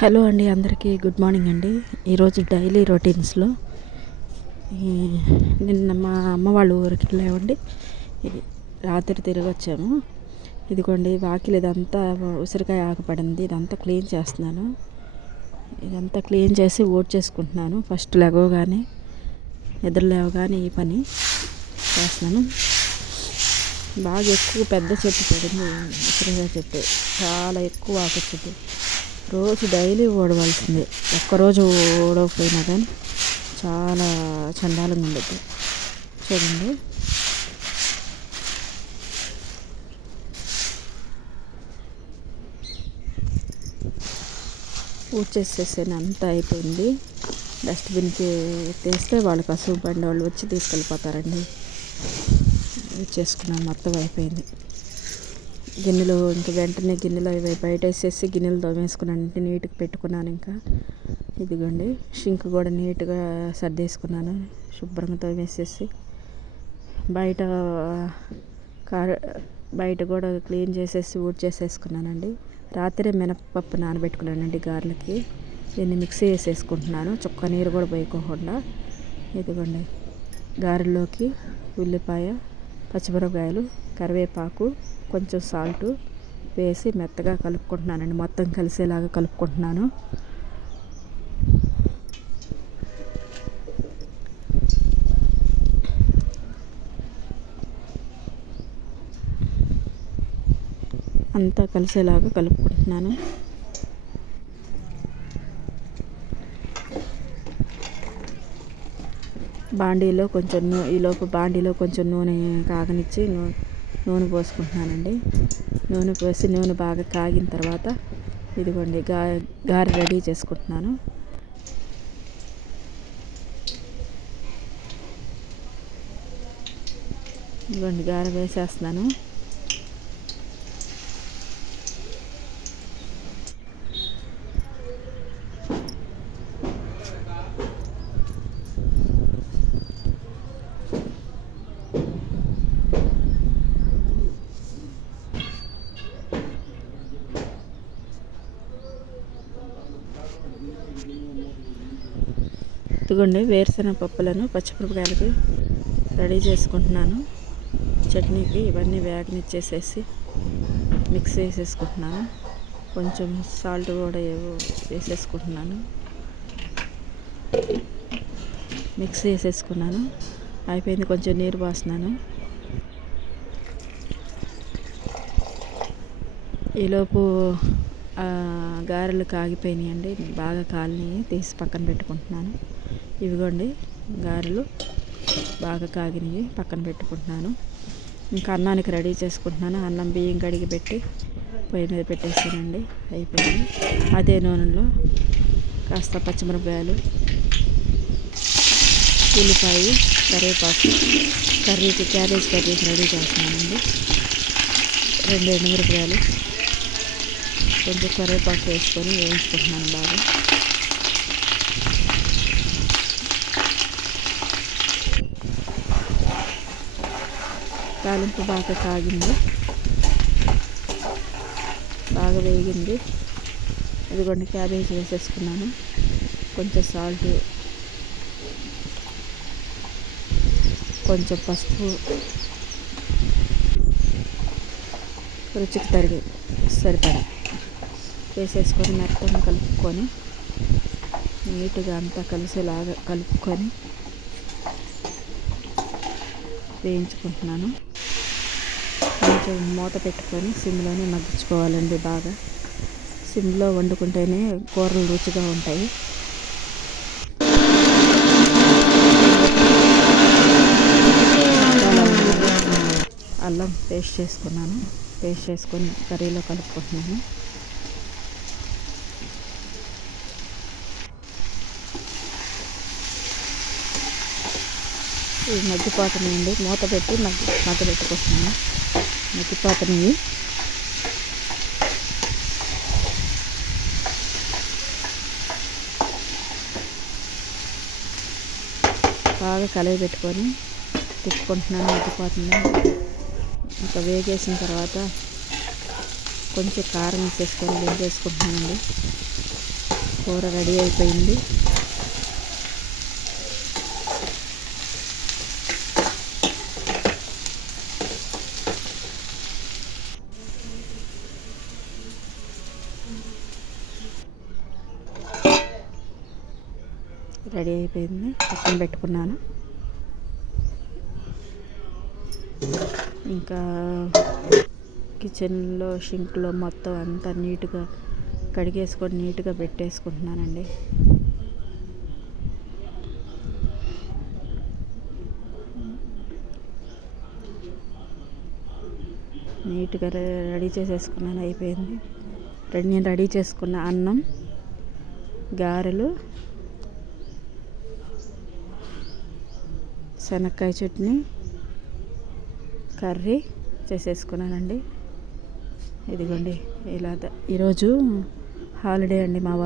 Hello అండి అందరికీ good morning అండి. ఈరోజు డైలీ రొటీన్స్లో నిన్న మా అమ్మ వాళ్ళ ఊరికి వెళ్ళామండి రాత్రి తిరిగి వచ్చాము. ఇదిగోండి వాకిలి ఇదంతా ఉసిరికాయ ఆకుపడింది ఇదంతా క్లీన్ చేస్తున్నాను. ఇదంతా క్లీన్ చేసి ఓట్ చేసుకుంటున్నాను. ఫస్ట్ లెగవగానే నిద్ర లేవగానే ఈ పని చేస్తున్నాను. బాగా ఎక్కువ పెద్ద చెట్టు పడింది ఉసిరికాయ చెట్టు. చాలా ఎక్కువ ఆకు చెట్టు. రోజు డైలీ ఓడవలసిందే. ఒక్కరోజు ఓడకపోయినా కానీ చాలా చండాలంగా ఉండదు చూడండి. ఊడ్చేసేసాను అంతా అయిపోయింది. డస్ట్బిన్కి ఎత్తేస్తే వాళ్ళు కసువు బండి వాళ్ళు వచ్చి తీసుకెళ్ళిపోతారండి. చేసుకున్నాను మొత్తం అయిపోయింది. గిన్నెలు ఇంక వెంటనే గిన్నెలు అవి బయట వేసేసి గిన్నెలు తోమేసుకున్నాను అంటే నీట్గా పెట్టుకున్నాను ఇంకా. ఇదిగోండి షింక్ కూడా నీట్గా సర్దేసుకున్నాను శుభ్రంగా తోమేసేసి. బయట కార్ బయట కూడా క్లీన్ చేసేసి ఊడ్ చేసేసుకున్నానండి. రాత్రే మినపప్పు నానబెట్టుకున్నానండి గారెలకి. దీన్ని మిక్సీ వేసేసుకుంటున్నాను చుక్క నీరు కూడా పోయకోకుండా. ఇదిగోండి గారెల్లోకి ఉల్లిపాయ పచ్చిమిరపకాయలు కరివేపాకు కొంచెం సాల్ట్ వేసి మెత్తగా కలుపుకుంటున్నానండి. మొత్తం కలిసేలాగా కలుపుకుంటున్నాను. అంతా కలిసేలాగా కలుపుకుంటున్నాను. బాండీలో కొంచెం నూ ఈలోపు బాండీలో కొంచెం నూనె కాగనిచ్చి నూనె పోసుకుంటున్నానండి. నూనె పోసి నూనె బాగా కాగిన తర్వాత ఇదిగోండి గా గారె రెడీ చేసుకుంటున్నాను. ఇదిగోండి గారె వేసేస్తున్నాను. ఇదిగోండి వేరుశనగ పప్పులను పచ్చిమిరపకాయలకి రెడీ చేసుకుంటున్నాను. చట్నీకి ఇవన్నీ వేగనిచ్చేసేసి మిక్స్ వేసేసుకుంటున్నాను కొంచెం సాల్ట్ కూడా వేసేసుకుంటున్నాను. మిక్స్ వేసేసుకున్నాను అయిపోయింది కొంచెం నీరు పోస్తున్నాను. ఈలోపు గారెలు కాగిపోయినాయండి. బాగా కాలినాయి. తీసి పక్కన పెట్టుకుంటున్నాను. ఇవిగోండి గారెలు బాగా కాగినవి పక్కన పెట్టుకుంటున్నాను. ఇంకా అన్నానికి రెడీ చేసుకుంటున్నాను. అన్నం బియ్యం కడిగి పెట్టి పొయ్యి మీద పెట్టేసానండి అయిపోయింది. అదే నూనెలో కాస్త పచ్చిమిరపకాయలు ఉల్లిపాయ కరివేపాకు కర్రీకి క్యారేజ్ కర్రీకి రెడీ చేస్తున్నానండి. రెండు ఎండుమిరపకాయలు కొంచెం కరివేపాకు వేసుకొని వేయించుకుంటున్నాను బాగా. తాలింపు బాగా కాగింది బాగా వేగింది. ఇదిగోండి క్యాబేజీ వేసేసుకున్నాను. కొంచెం సాల్ట్ కొంచెం పసుపు. రుచికి తరిగి సరిపడా. వేసేసుకొని మెత్తగా కలుపుకొని నీట్గా అంతా కలిసేలాగా కలుపుకొని వేయించుకుంటున్నాను. కొంచెం మూత పెట్టుకొని సిమ్లోనే మగ్గించుకోవాలండి బాగా. సిమ్లో వండుకుంటేనే కూరలు రుచిగా ఉంటాయి. అల్లం పేస్ట్ చేసుకున్నాను. పేస్ట్ చేసుకొని కర్రీలో కలుపుకుంటున్నాను. ఇవి మగ్గిపోతున్నాయండి మూత పెట్టి మగ్గి మగ్గ పెట్టుకుంటున్నాను మగ్గిపోతున్నాయి. బాగా కలయి పెట్టుకొని తిప్పుకుంటున్నాను మగ్గిపోతున్నాను. ఇంకా వేగేసిన తర్వాత కొంచెం కారం వేసేసుకొని వేసేసుకుంటున్నానండి కూర రెడీ అయిపోయింది. రెడీ అయిపోయింది. పక్కన పెట్టుకున్నాను. ఇంకా కిచెన్లో షింక్లో మొత్తం అంతా నీట్గా కడిగేసుకొని నీట్గా పెట్టేసుకుంటున్నానండి. నీట్గా రె- రెడీ చేసేసుకున్నాను. అయిపోయింది. రెండు నేను రెడీ చేసుకున్న అన్నం గారెలు శనక్కాయ చట్నీ కర్రీ చేసేసుకున్నానండి. ఇదిగోండి ఇలా ఈరోజు హాలిడే అండి మా వారు.